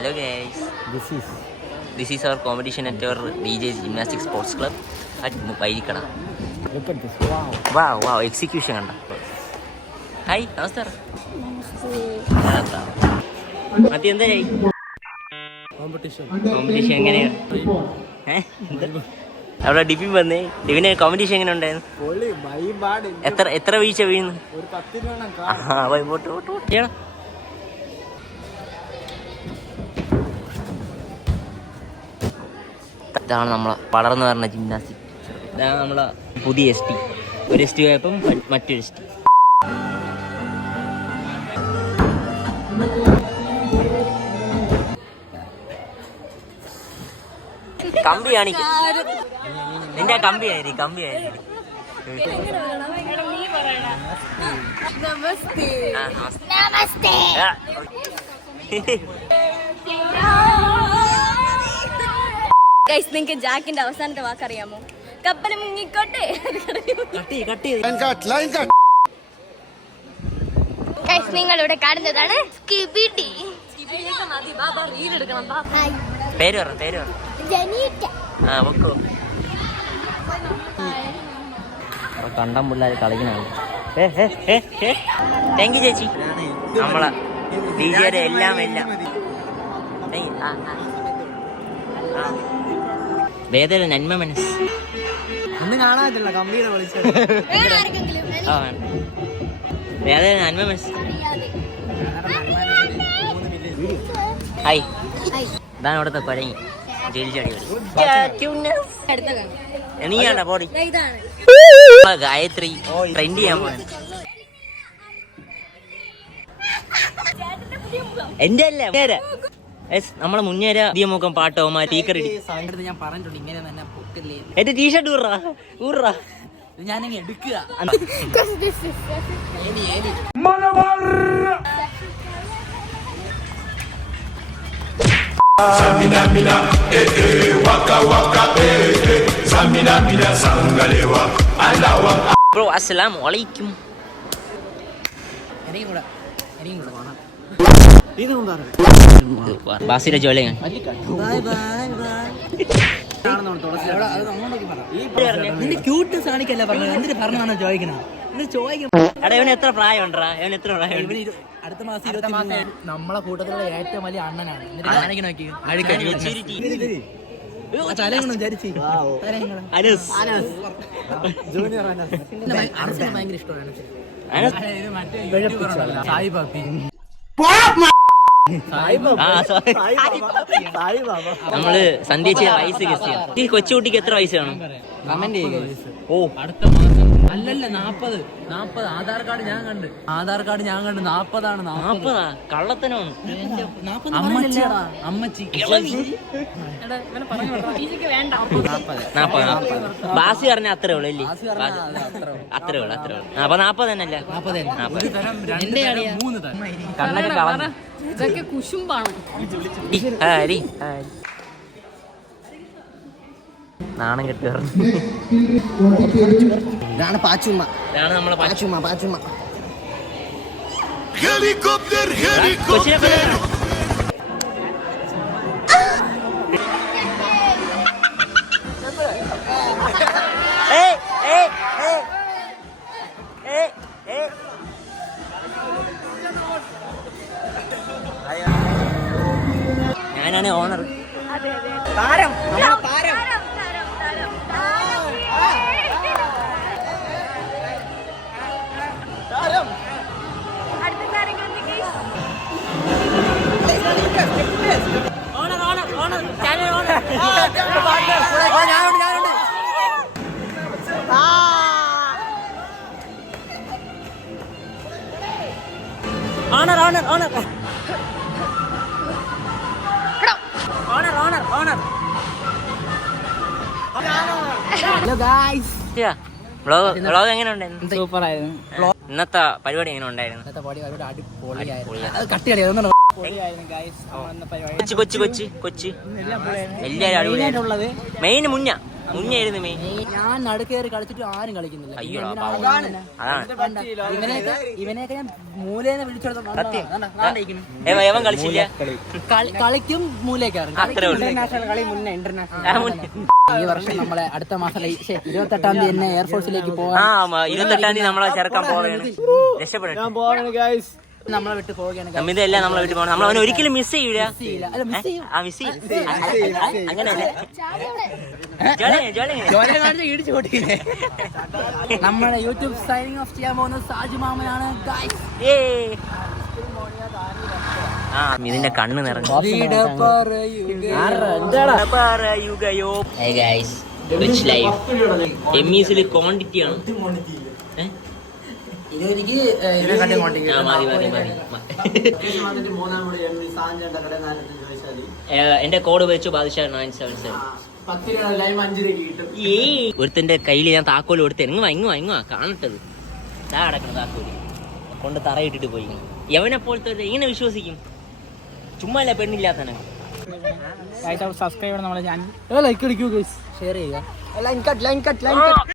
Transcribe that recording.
Hello guys. This is our competition at our DJ Gymnastics Sports Club at Vairikada. Look at this. Wow, execution kanda. Hi, namaste. Mati എന്തായി? Competition എങ്ങനെയാണ്? അവിടെ ഡിബിൻ വന്നേ. ഡിബിന് competition എങ്ങനെ ഉണ്ടായിരുന്നു? എത്ര വീഴ്ച വീഴുന്നു? ഇതാണ് നമ്മളെ വളർന്നു പറഞ്ഞ ജിംനാസ്റ്റിക്. ഇതാണ് നമ്മളെ പുതിയ ST. ഒരു ST പോയപ്പം മറ്റൊരു ST. കമ്പി കാണിക്കും. നിന്റെ കമ്പി നിങ്ങൾക്ക് ജാക്കിന്റെ അവസാനത്തെ വാക്കറിയാമോ? കപ്പൽ മുങ്ങിക്കോട്ടെ. നിങ്ങളിവിടെ കാണുന്നതാണ് പേര് പറ. കണ്ടം പിള്ളേർ കളിക്കണാണ്. താങ്ക് യു ചേച്ചി. നമ്മളെ DJയുടെ എല്ലാം വേദന നന്മ മനസ്സ് ഒന്നും കാണാത്തില്ല. കമ്പിയുടെ വിളിച്ചത് വേദന നന്മ മനസ്സ്. ഹായ്, ഇതാണ് ഇവിടുത്തെ കുഴങ്ങി ജയിലിൽ നീയാണ്ട പോടി. ഗായത്രി ട്രെൻഡ് ചെയ്യാൻ പോണ എന്റെ അല്ല നമ്മളെ മുന്നേര പുതിയ മുഖം പാട്ടോ ടീക്കറി. ഞാൻ പറഞ്ഞിട്ടുണ്ട് ഇങ്ങനെ തന്നെ പൊക്കല്ലേ. എന്റെ ടീഷർട്ട് ഊറാ ഞാനങ്ങ് എടുക്കുക. ബ്രോ അസ്സലാമു അലൈക്കും. ബാസിലെ ജോലി ക്യൂട്ട്നെസ് കാണിക്കല്ല പറഞ്ഞത്. എന്തിന് പറഞ്ഞാണോ ചോദിക്കണ? എത്ര പ്രായം ഉണ്ടാ? അടുത്ത മാസം നമ്മളെ കൂട്ടത്തിലുള്ള ഏറ്റവും വലിയ അണ്ണനാണ്. ഭയങ്കര ഇഷ്ടമാണ്. നമ്മള് സന്ധ്യച്ച വയസ്സ് ഗസ്റ്റ് ചെയ്യാം. ഈ കൊച്ചുകുട്ടിക്ക് എത്ര വയസ്സ് കാണും? അടുത്ത മാസം അല്ലല്ല 40 ആധാർ കാർഡ് ഞാൻ കണ്ട് 40 കള്ളത്തനാണ്. അമ്മച്ചി ബാസി പറഞ്ഞ അത്രേ ഉള്ളു അല്ലേ? അത്രേ ഉള്ളു. അപ്പൊ 40 തന്നെയല്ല. കണ്ണൊക്കെ കളഞ്ഞു. ഇതൊക്കെ കുശുമ്പാണ്. നാണം കെട്ടി ഇതാണ് പാച്ചുമ്മ. ഇതാണ് നമ്മളെ പാച്ചുമ്മ. ഞാനാണ് ഓണർ. താരം. Hello guys. വ്ളോഗ് എങ്ങനെ ഉണ്ടായിരുന്നു? സൂപ്പർ ആയിരുന്നു. ഇന്നത്തെ പരിപാടി എങ്ങനെ ഉണ്ടായിരുന്നു? കൊച്ചി എല്ലാരും അടിപൊളിയായിട്ടുള്ളത്. മെയിൻ മുന്ന മുങ്ങിയായിരുന്നു മേ. ഞാൻ നടുക്കേറി കളിച്ചിട്ട് ആരും കളിക്കുന്നില്ല. അയ്യോ, അതാണ് ഇവനെയൊക്കെ ഞാൻ മൂലേന്ന് എവൻ കളിച്ചില്ല. കളിക്കും മൂലേക്കാറും. അത്രേ ഉള്ളൂ. കളി മുന്നേ ഇന്റർനാഷണൽ. ഈ വർഷം നമ്മളെ അടുത്ത മാസം 28-ാം തീയതി തന്നെ എയർഫോഴ്സിലേക്ക് പോകാൻ. 28-ാം തീയതി നമ്മളെ ചേർക്കാൻ പോവുകയാണ്. രക്ഷപ്പെടട്ടെ. നമ്മളെ വിട്ട് പോവുകയാണ്. ഇതെല്ലാം നമ്മളെ വിട്ട് പോകണം. നമ്മൾ അവനെ ഒരിക്കലും മിസ് ചെയ്യൂല. മിസ് ചെയ്യും. അങ്ങനെയല്ലേ നമ്മുടെ യൂട്യൂബ് സൈനിങ് ഓഫ് ചെയ്യാൻ പോകുന്നത് സാജു മാമനാണ്. ഇതിന്റെ കണ്ണ് നിറഞ്ഞു. റിച്ച് ലൈഫ് എമ്മീസിൽ ക്വാണ്ടിറ്റി ആണ്. എന്റെ കോഡ് വെച്ചു ബാദുഷാ 977. ഒരുത്തന്റെ കയ്യിൽ ഞാൻ താക്കോല് കൊടുത്ത് ഇങ്ങുവാ കാണട്ടത്. ഇതാ കിടക്കണം താക്കോല് കൊണ്ട് തറയിട്ടിട്ട് പോയി. യവനെ പോലത്തെ ഇങ്ങനെ വിശ്വസിക്കും. ചുമ്മാ അല്ല പെണ്ണില്ലാത്തനെ. സബ്സ്ക്രൈബ് നമ്മളെ ചാനൽ ലൈക്ക് അടിക്കൂ, ഷെയർ ചെയ്യുക.